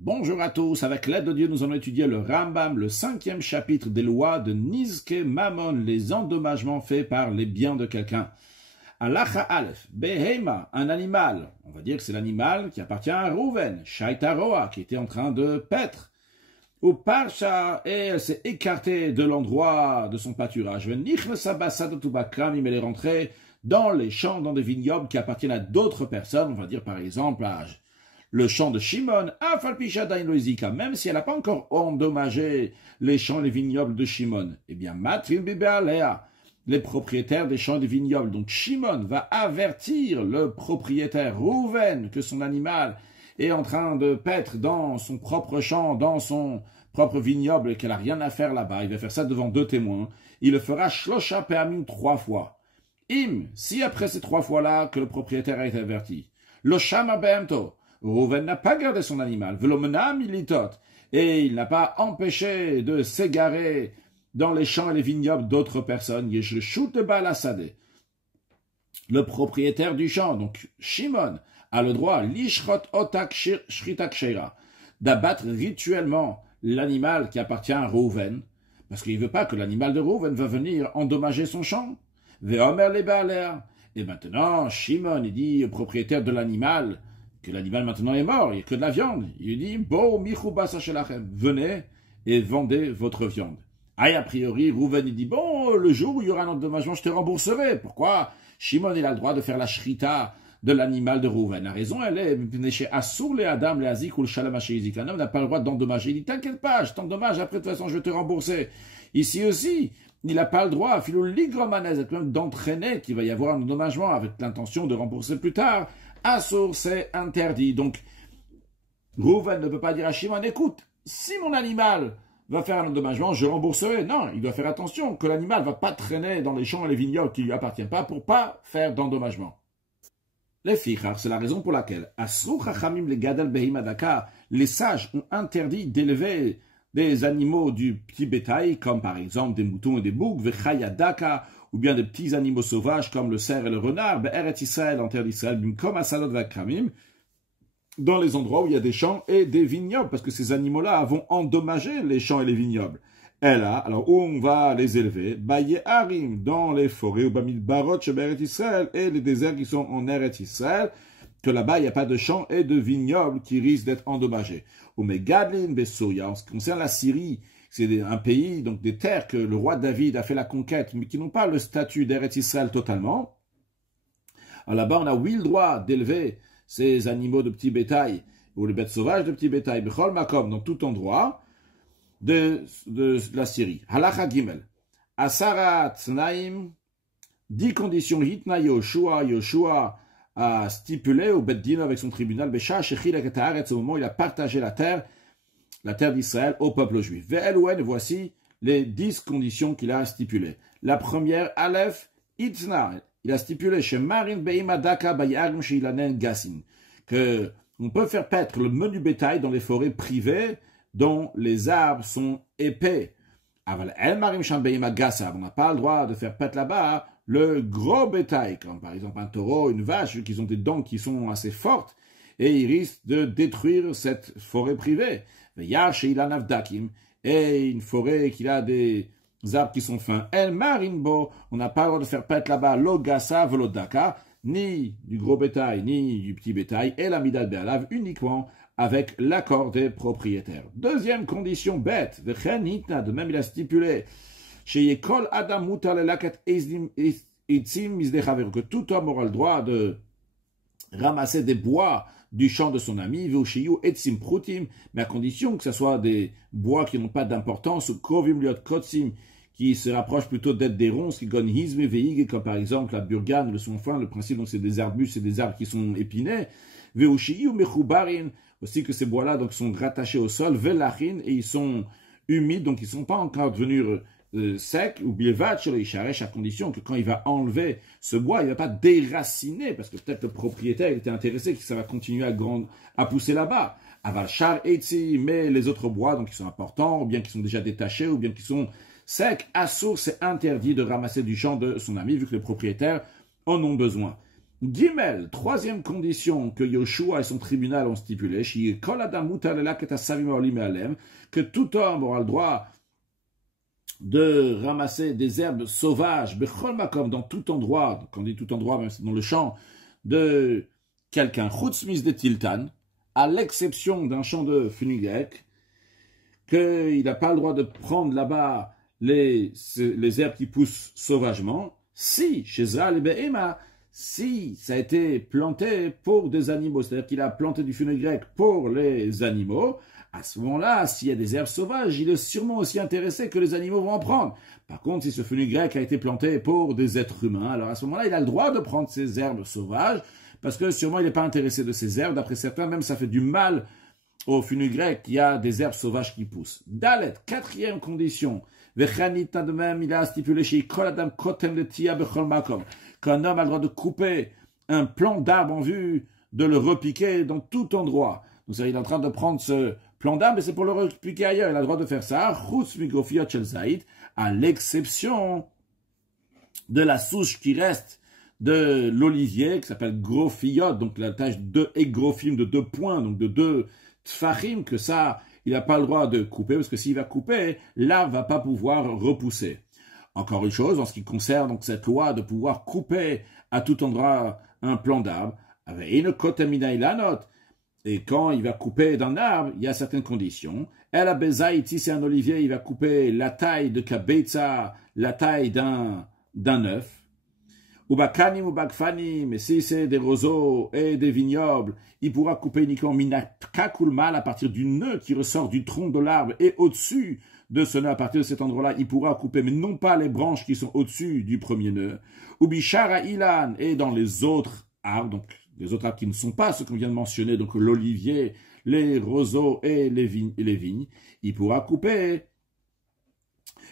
Bonjour à tous, avec l'aide de Dieu, nous allons étudier le Rambam, le 5e chapitre des lois de Nizke Mammon, les endommagements faits par les biens de quelqu'un. Alacha Aleph, Behema, un animal, on va dire que c'est l'animal qui appartient à Rouven, Shaitaroa, qui était en train de paître, ou Parsha, et elle s'est écartée de l'endroit de son pâturage. Il est rentré dans les champs, dans des vignobles qui appartiennent à d'autres personnes, on va dire par exemple à le champ de Shimon, même si elle n'a pas encore endommagé les champs et les vignobles de Shimon. Eh bien, Matrim Bibealea, les propriétaires des champs et des vignobles. Donc, Shimon va avertir le propriétaire Rouven que son animal est en train de paître dans son propre champ, dans son propre vignoble, et qu'elle n'a rien à faire là-bas. Il va faire ça devant 2 témoins. Il le fera Shlosha Pe'amim 3 fois. Si après ces 3 fois-là que le propriétaire a été averti, Lo Shama Be'emto, Rouven n'a pas gardé son animal, Velomena militot, et il n'a pas empêché de s'égarer dans les champs et les vignobles d'autres personnes. Le propriétaire du champ, donc Shimon, a le droit, l'ishrot otak shritak sheira, d'abattre rituellement l'animal qui appartient à Rouven, parce qu'il ne veut pas que l'animal de Rouven va venir endommager son champ. Veomer les baalers. Et maintenant, Shimon, il dit au propriétaire de l'animal, que l'animal maintenant est mort, il n'y a que de la viande. Il dit, Bo michubasa shelachem, venez et vendez votre viande. A priori, Rouven, il dit, bon, le jour où il y aura un endommagement, je te rembourserai. Pourquoi Shimon, il a le droit de faire la shrita de l'animal de Rouven. La raison, elle est, chez Assour, les Adam, les Azik ou le Shalom Hachizik. Un homme n'a pas le droit d'endommager. Il dit, t'inquiète pas, je t'endommage, après, de toute façon, je vais te rembourser. Ici aussi, il n'a pas le droit, philo ligromanez, même d'entraîner qu'il va y avoir un endommagement avec l'intention de rembourser plus tard. Assour, c'est interdit. Donc, Rouven ne peut pas dire à Shimon, écoute, si mon animal va faire un endommagement, je rembourserai. Non, il doit faire attention que l'animal ne va pas traîner dans les champs et les vignobles qui ne lui appartiennent pas pour pas faire d'endommagement. Les fichar, c'est la raison pour laquelle les sages ont interdit d'élever des animaux du petit bétail, comme par exemple des moutons et des boucs, ou bien des petits animaux sauvages comme le cerf et le renard, en terre d'Israël, dans les endroits où il y a des champs et des vignobles, parce que ces animaux-là vont endommager les champs et les vignobles. Et là, alors où on va les élever? Harim, dans les forêts, ou Bamid Barot, Eret Israël, et les déserts qui sont en Eret Israël, que là-bas, il n'y a pas de champs et de vignobles qui risquent d'être endommagés. Ou Megadlin, Bessoya, en ce qui concerne la Syrie, c'est un pays, donc des terres que le roi David a fait la conquête, mais qui n'ont pas le statut d'Eret Israël totalement. Alors là-bas, on a oui le droit d'élever ces animaux de petit bétail, ou les bêtes sauvages de petit bétail, Bechol Makom, dans tout endroit de la Syrie. Halacha Gimel. Asara Tznaim, 10 conditions, Hitna Yoshua a stipulé au Bet Din avec son tribunal, Besha Shechil Aketaharetz, au moment où il a partagé la terre d'Israël au peuple juif. Ve'elouen, voici les 10 conditions qu'il a stipulées. La première, Aleph, Itzna, il a stipulé chez Marin Beimadaka Bayagm Shilanen Gassin, que on peut faire paître le menu bétail dans les forêts privées dont les arbres sont épais. Aval El Marim Sham Beimagasa, on n'a pas le droit de faire paître là-bas le gros bétail, comme par exemple un taureau, une vache, vu qu'ils ont des dents qui sont assez fortes, et ils risquent de détruire cette forêt privée. Et une forêt qui a des arbres qui sont fins. El Marimbo, on n'a pas le droit de faire paître là-bas l'ogasa velodaka, ni du gros bétail, ni du petit bétail, et la midad be'alav uniquement avec l'accord des propriétaires. Deuxième condition bête, de même il a stipulé, que tout homme aura le droit de ramasser des bois du champ de son ami, mais à condition que ce soit des bois qui n'ont pas d'importance, qui se rapprochent plutôt d'être des ronces, comme par exemple la burgane, le sonfin, le principe, donc c'est des arbustes, c'est des arbres qui sont épinés, aussi que ces bois-là donc sont rattachés au sol, et ils sont humides, donc ils ne sont pas encore devenus sec ou bilvat sur les charèches, à condition que quand il va enlever ce bois, il ne va pas déraciner, parce que peut-être le propriétaire était intéressé que ça va continuer à pousser là-bas. Aval char etzi, mais les autres bois, donc qui sont importants, ou bien qui sont déjà détachés, ou bien qui sont secs, à source, c'est interdit de ramasser du champ de son ami, vu que les propriétaires en ont besoin. Gimel, troisième condition que Yoshua et son tribunal ont stipulé, que tout homme aura le droit de ramasser des herbes sauvages, dans tout endroit, quand on dit tout endroit, même dans le champ, de quelqu'un, chutzmis de Tiltan, à l'exception d'un champ de fenugrec, qu'il n'a pas le droit de prendre là-bas les herbes qui poussent sauvagement, si, chez Zal et Behema, si ça a été planté pour des animaux, c'est-à-dire qu'il a planté du fenugrec pour les animaux, à ce moment-là, s'il y a des herbes sauvages, il est sûrement aussi intéressé que les animaux vont en prendre. Par contre, si ce fenugrec a été planté pour des êtres humains, alors à ce moment-là, il a le droit de prendre ces herbes sauvages, parce que sûrement il n'est pas intéressé de ces herbes. D'après certains, même ça fait du mal au fenugrec, il y a des herbes sauvages qui poussent. Dalet, quatrième condition, Vechanita de même, il a stipulé chez Koladam Kotem de Tia Bechol Makom, qu'un homme a le droit de couper un plant d'arbre en vue de le repiquer dans tout endroit. Donc il est en train de prendre ce plant d'arbre, mais c'est pour le repiquer ailleurs. Il a le droit de faire ça, à l'exception de la souche qui reste de l'olivier, qui s'appelle Grofiot, donc la taille de égrophime de 2 points, donc de 2 tfachim, que ça, il n'a pas le droit de couper, parce que s'il va couper, l'arbre va pas pouvoir repousser. Encore une chose, en ce qui concerne donc cette loi de pouvoir couper à tout endroit un plant d'arbre, avec une kotamina ilanot, et quand il va couper d'un arbre, il y a certaines conditions. El abezaït, si c'est un olivier, il va couper la taille de kabetza, la taille d'un œuf. Ou bakanim ou bakfanim, mais si c'est des roseaux et des vignobles, il pourra couper uniquement minakakulmal à partir du nœud qui ressort du tronc de l'arbre et au-dessus de ce nœud, à partir de cet endroit-là, il pourra couper, mais non pas les branches qui sont au-dessus du premier nœud. Ou bishara ilan, et dans les autres arbres, donc les autres arbres qui ne sont pas ceux qu'on vient de mentionner, donc l'olivier, les roseaux et les vignes, il pourra couper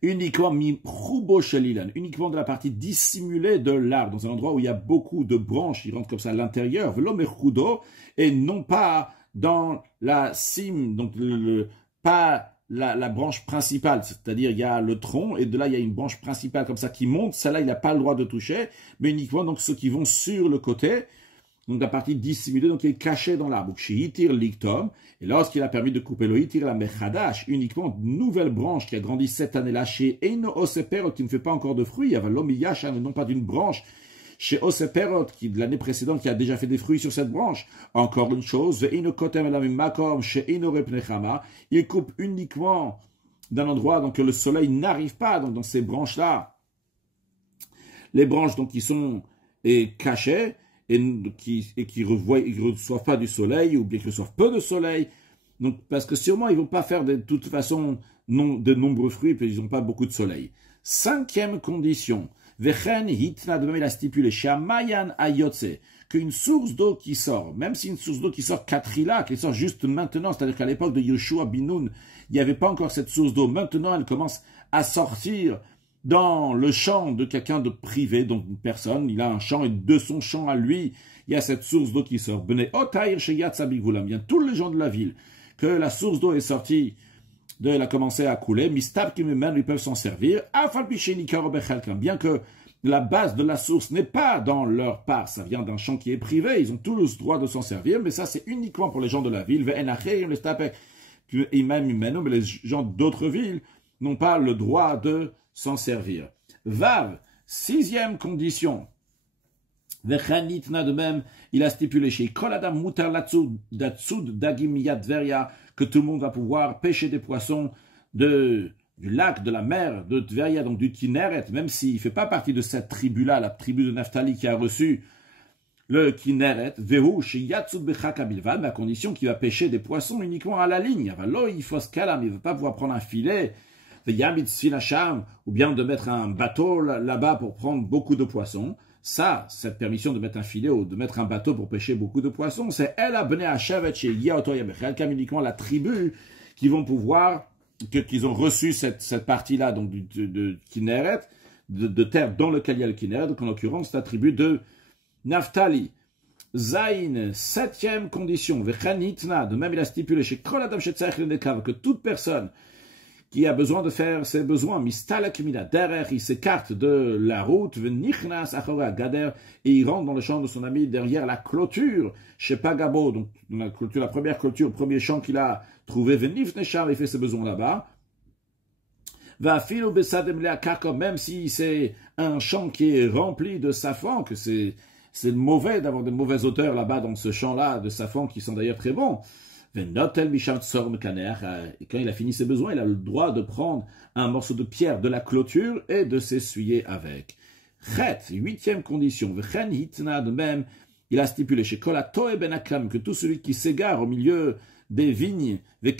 uniquement uniquement de la partie dissimulée de l'arbre, dans un endroit où il y a beaucoup de branches qui rentrent comme ça à l'intérieur, et non pas dans la cime, donc pas la branche principale, c'est-à-dire il y a le tronc, et de là il y a une branche principale comme ça qui monte, celle-là il n'a pas le droit de toucher, mais uniquement donc ceux qui vont sur le côté, donc la partie dissimulée, donc qui est cachée dans l'arbre. Chez Yitir Liktom, et lorsqu'il a permis de couper le Yitir la Mechadash, uniquement une nouvelle branche qui a grandi cette année-là, chez Eino Oseperot, qui ne fait pas encore de fruits, il y avait l'Omiyash, non pas d'une branche, chez Oseperot, qui de l'année précédente, qui a déjà fait des fruits sur cette branche. Encore une chose, Eino Kotem Elamim Makom, chez Eino Repnechama, il coupe uniquement d'un endroit, donc que le soleil n'arrive pas, donc dans ces branches-là. Les branches, donc, qui sont cachées, et qui ne reçoivent pas du soleil, ou bien qui reçoivent peu de soleil. Donc, parce que sûrement, ils ne vont pas faire de toute façon de nombreux fruits, puis ils n'ont pas beaucoup de soleil. Cinquième condition, Vechen hitna, de même il a stipulé, Shamayan ayotse, qu'une source d'eau qui sort, même si une source d'eau qui sort katrila, qui sort juste maintenant, c'est-à-dire qu'à l'époque de Yoshua Binoun, il n'y avait pas encore cette source d'eau. Maintenant, elle commence à sortir dans le champ de quelqu'un de privé, donc une personne, il a un champ, et de son champ à lui, il y a cette source d'eau qui sort. Bien, tous les gens de la ville, que la source d'eau est sortie, elle a commencé à couler, mistab qui ils peuvent s'en servir, bien que la base de la source n'est pas dans leur part, ça vient d'un champ qui est privé, ils ont tous le droit de s'en servir, mais ça c'est uniquement pour les gens de la ville, mais les gens d'autres villes n'ont pas le droit de s'en servir. Vav, sixième condition. Vechanitna de même, il a stipulé chez Koladam Mutar Datsud Dagim Yadveria que tout le monde va pouvoir pêcher des poissons du lac, de la mer, de Tveria, donc du Kinneret, même s'il ne fait pas partie de cette tribu-là, la tribu de Naphtali qui a reçu le Kinneret, Vehu chez Yatsud Bechakabilvad, à condition qu'il va pêcher des poissons uniquement à la ligne. Là, il faut se calam, il ne va pas pouvoir prendre un filet, ou bien de mettre un bateau là-bas pour prendre beaucoup de poissons. Ça, cette permission de mettre un filet ou de mettre un bateau pour pêcher beaucoup de poissons, c'est El Abne Hashavet chez Yaotoyabechel, comme uniquement la tribu qui vont pouvoir, qu'ils ont reçu cette partie-là, donc de Kinneret, de terre dans lequel il y a le Kinneret, donc en l'occurrence, c'est la tribu de Naphtali. Zain, septième condition, Vechanitna, de même il a stipulé chez Koladam Shetzach que toute personne qui a besoin de faire ses besoins. Mistalek mina derer, il s'écarte de la route, venichnas achora gader, et il rentre dans le champ de son ami derrière la clôture, chez Pagabo, donc la clôture, la première clôture, le premier champ qu'il a trouvé, venif nechar, il fait ses besoins là-bas. Va filo besadem lea karko, même si c'est un champ qui est rempli de safran, que c'est mauvais d'avoir de mauvaises odeurs là-bas dans ce champ-là de safran qui sont d'ailleurs très bons. Et quand il a fini ses besoins, il a le droit de prendre un morceau de pierre de la clôture et de s'essuyer avec. Chet, huitième condition, de même, il a stipulé chez Kolato et Benakam que tout celui qui s'égare au milieu des vignes, des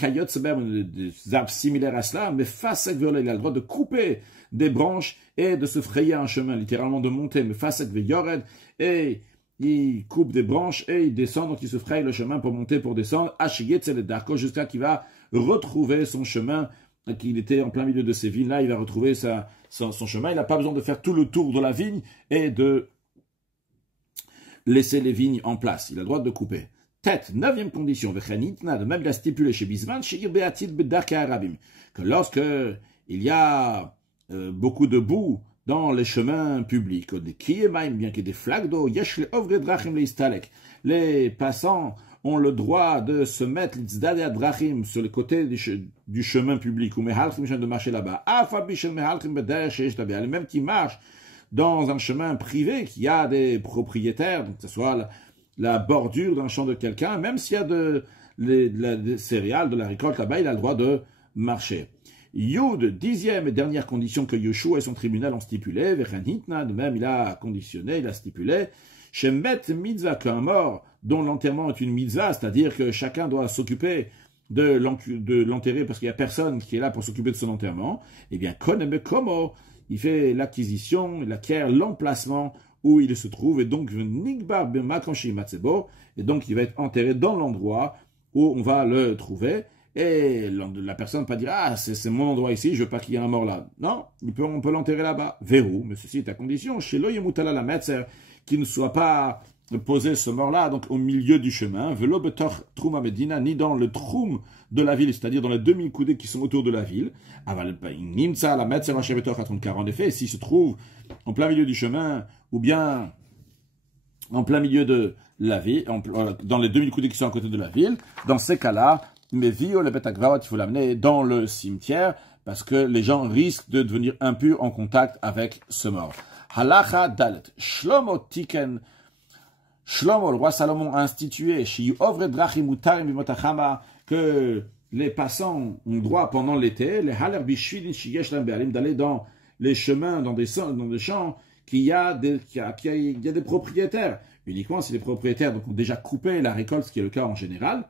arbres similaires à cela, mais face à il a le droit de couper des branches et de se frayer un chemin, littéralement de monter, mais face à Yored, et il coupe des branches et il descend, donc il se fraye le chemin pour monter, pour descendre, jusqu'à qu'il va retrouver son chemin, qu'il était en plein milieu de ces vignes-là, il va retrouver son chemin, il n'a pas besoin de faire tout le tour de la vigne et de laisser les vignes en place, il a le droit de couper. Tête, neuvième condition, de même il a stipulé chez Bisman, que lorsque il y a beaucoup de boue dans les chemins publics, bien qu'il y ait des flaques d'eau, les passants ont le droit de se mettre sur le côté du chemin public, ou de marcher là-bas. Même qui marchent dans un chemin privé, qui a des propriétaires, donc que ce soit la bordure d'un champ de quelqu'un, même s'il y a des céréales, de la récolte là-bas, il a le droit de marcher. Yud, dixième et dernière condition que Yeshua et son tribunal ont stipulé, de même il a conditionné, il a stipulé, Shemet mitzvah, qu'un mort dont l'enterrement est une mitzvah, c'est-à-dire que chacun doit s'occuper de l'enterrer parce qu'il n'y a personne qui est là pour s'occuper de son enterrement, eh bien, Konebe Komo, il fait l'acquisition, il acquiert l'emplacement où il se trouve, et donc et donc il va être enterré dans l'endroit où on va le trouver, et la personne ne peut pas dire, ah, c'est mon endroit ici, je veux pas qu'il y ait un mort là. Non, on peut l'enterrer là-bas. Verrou, mais ceci est à condition, chez l'Oyemutala la Metzer, qu'il ne soit pas posé ce mort-là, donc au milieu du chemin, velo betor trouma medina, ni dans le troum de la ville, c'est-à-dire dans les 2000 coudées qui sont autour de la ville. Nimtsa la Metzer, car en effet, s'il se trouve en plein milieu du chemin, ou bien en plein milieu de la ville, dans les 2000 coudées qui sont à côté de la ville, dans ces cas-là, mais vio le betagvaot, il faut l'amener dans le cimetière, parce que les gens risquent de devenir impurs en contact avec ce mort. Halacha dalet, Shlomo tiken, Shlomo, le roi Salomon, a institué, que les passants ont droit pendant l'été, les haler bishvil shiyesh lam be'alim, d'aller dans les chemins, dans des champs, qu'il y a des propriétaires. Uniquement si les propriétaires donc, ont déjà coupé la récolte, ce qui est le cas en général.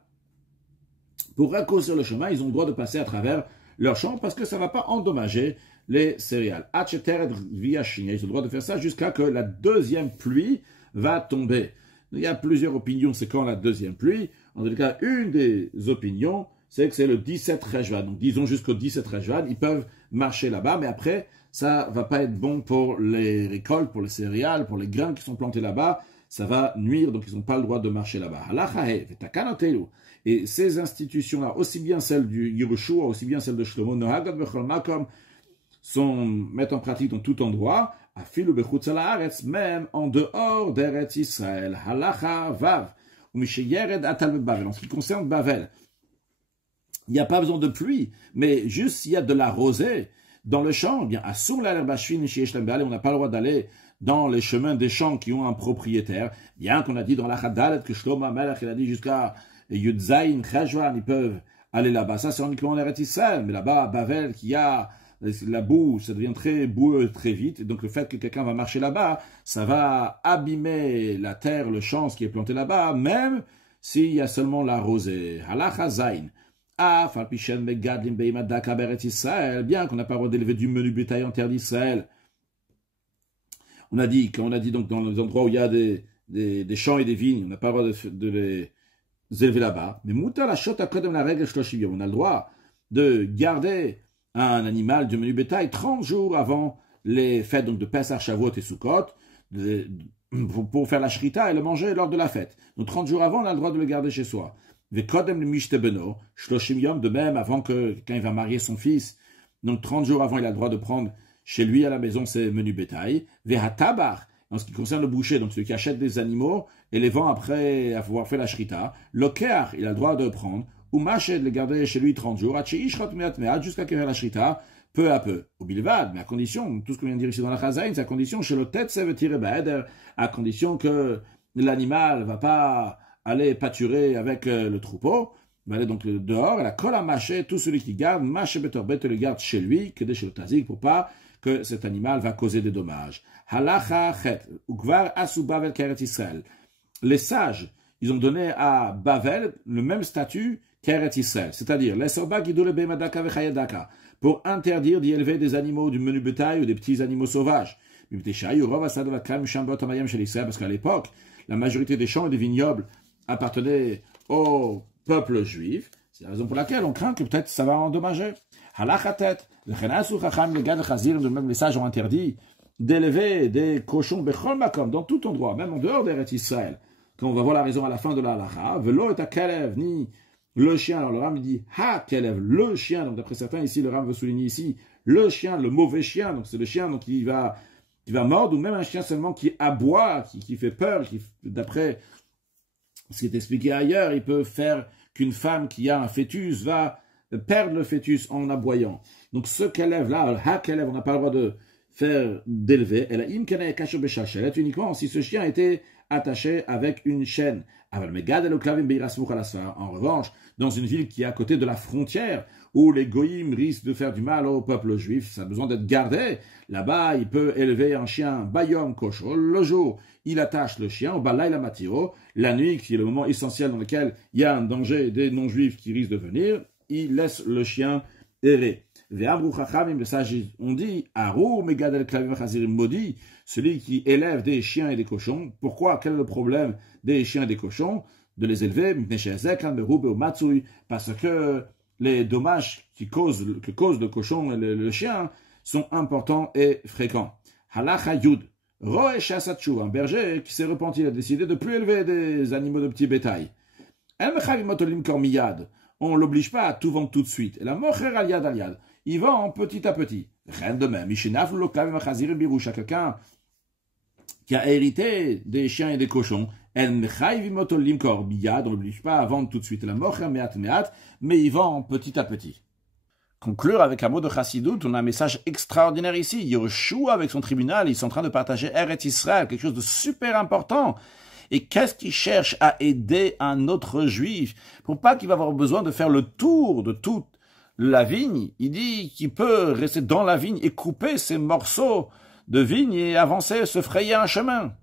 Pour raccourcir le chemin, ils ont le droit de passer à travers leur champ parce que ça ne va pas endommager les céréales. Ils ont le droit de faire ça jusqu'à que la deuxième pluie va tomber. Il y a plusieurs opinions, c'est quand la deuxième pluie. En tout cas, une des opinions, c'est que c'est le 17 Rejvan. Donc disons jusqu'au 17 Rejvan, ils peuvent marcher là-bas, mais après, ça va pas être bon pour les récoltes, pour les céréales, pour les grains qui sont plantés là-bas. Ça va nuire, donc ils n'ont pas le droit de marcher là-bas. Et ces institutions-là, aussi bien celles du Yerushua, aussi bien celles de Shlomo, mettent en pratique dans tout endroit, même en dehors d'Eretz Israël. Halacha vav. En ce qui concerne Bavel, il n'y a pas besoin de pluie, mais juste s'il y a de la rosée dans le champ, eh bien, on n'a pas le droit d'aller dans les chemins des champs qui ont un propriétaire, bien qu'on a dit dans la Chadalet que Shlomo Amelach, il a dit jusqu'à Yudzaïn, Chajwan, ils peuvent aller là-bas. Ça, c'est uniquement en Eretz Israël, mais là-bas, à Bavel, qui a la boue, ça devient très boueux très vite, et donc le fait que quelqu'un va marcher là-bas, ça va abîmer la terre, le champ, ce qui est planté là-bas, même s'il y a seulement la rosée. Halacha Zayn. Bien qu'on n'a pas le droit d'élever du menu bétail en terre d'Israël, on a dit donc dans les endroits où il y a des champs et des vignes, on n'a pas le droit de les élever là-bas. Mais on a le droit de garder un animal du menu bétail 30 jours avant les fêtes donc de Pesach, Shavuot et Sukkot, pour faire la shrita et le manger lors de la fête. Donc 30 jours avant, on a le droit de le garder chez soi. De même, avant que quand il va marier son fils, Donc 30 jours avant, il a le droit de prendre chez lui à la maison ses menus bétail. Vehatabar, en ce qui concerne le boucher, donc celui qui achète des animaux et les vend après avoir fait la shrita. Loker, il a le droit de prendre. Ou machet, de les garder chez lui 30 jours. Jusqu'à qu'il y ait la shrita, peu à peu. Au bilvad, mais à condition, tout ce qu'on vient de dire ici dans la chazaïn, c'est à condition, chez le tête, ça veut tirer baeder, à condition que l'animal va pas aller pâturer avec le troupeau, va aller donc dehors, la colle à mâcher, tout celui qui garde, mâcher betorbet, le garde chez lui, que chez le tazik, pour pas que cet animal va causer des dommages. Halacha chet, ukvar asu Bavel keret Israël. Les sages, ils ont donné à Bavel le même statut qu'Eret Israël, c'est-à-dire, l'esorba gidule bemadaka vechayadaka, pour interdire d'y élever des animaux du menu bétail ou des petits animaux sauvages. Parce qu'à l'époque, la majorité des champs et des vignobles appartenaient au peuple juif. C'est la raison pour laquelle on craint que peut-être ça va endommager. Même les sages ont interdit d'élever des cochons dans tout endroit, même en dehors d'Eretz Israël. Quand on va voir la raison à la fin de la halacha, velo et kelev, ni le chien. Alors le Ram dit ha kelev, le chien. Donc d'après certains ici, le Ram veut souligner ici le chien, le mauvais chien. Donc c'est le chien donc qui va mordre, ou même un chien seulement qui aboie, qui fait peur, qui d'après ce qui est expliqué ailleurs, il peut faire qu'une femme qui a un fœtus va perdre le fœtus en aboyant. Donc ce kelev là, le ha kelev, on n'a pas le droit de faire d'élever. Elle a imkene kasho beshachet, uniquement si ce chien était attaché avec une chaîne. En revanche, dans une ville qui est à côté de la frontière, où les goyim risquent de faire du mal au peuple juif, ça a besoin d'être gardé. Là-bas, il peut élever un chien bayom kosho. Le jour, il attache le chien au balai la matiro. La nuit, qui est le moment essentiel dans lequel il y a un danger des non-juifs qui risquent de venir, il laisse le chien errer. Les sages ont dit, Arou megadel klavim chazirim maudit, celui qui élève des chiens et des cochons. Pourquoi? Quel est le problème des chiens et des cochons? De les élever, parce que les dommages que cause le cochon et le chien sont importants et fréquents. Halacha Yud, un berger qui s'est repenti, a décidé de ne plus élever des animaux de petit bétail. On ne l'oblige pas à tout vendre tout de suite. Et la mocher al yad al yad, il vend petit à petit. Rien de même. Quelqu'un qui a hérité des chiens et des cochons, on ne l'oblige pas à vendre tout de suite. La mocher meat meat, mais il vend petit à petit. Conclure avec un mot de Chassidut, on a un message extraordinaire ici. Yoshua, avec son tribunal, ils sont en train de partager Eretz Israël, quelque chose de super important. Et qu'est-ce qu'il cherche à aider un autre juif pour pas qu'il va avoir besoin de faire le tour de toute la vigne? Il dit qu'il peut rester dans la vigne et couper ces morceaux de vigne et avancer, se frayer un chemin.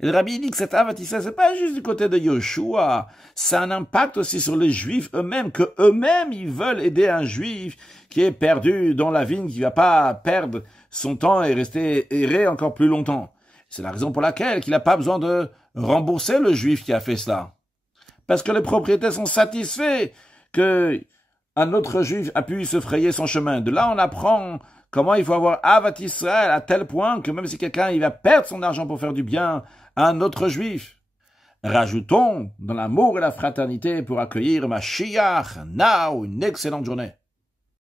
Et le rabbi dit que cet avatissa, c'est pas juste du côté de Yoshua, ça a un impact aussi sur les juifs eux-mêmes, que eux-mêmes ils veulent aider un juif qui est perdu dans la vigne, qui va pas perdre son temps et rester errer encore plus longtemps. C'est la raison pour laquelle il n'a pas besoin de rembourser le juif qui a fait cela. Parce que les propriétaires sont satisfaits que un autre juif a pu se frayer son chemin. De là, on apprend comment il faut avoir Avat Israël à tel point que même si quelqu'un il va perdre son argent pour faire du bien à un autre juif. Rajoutons dans l'amour et la fraternité pour accueillir Mashiach. Now, une excellente journée.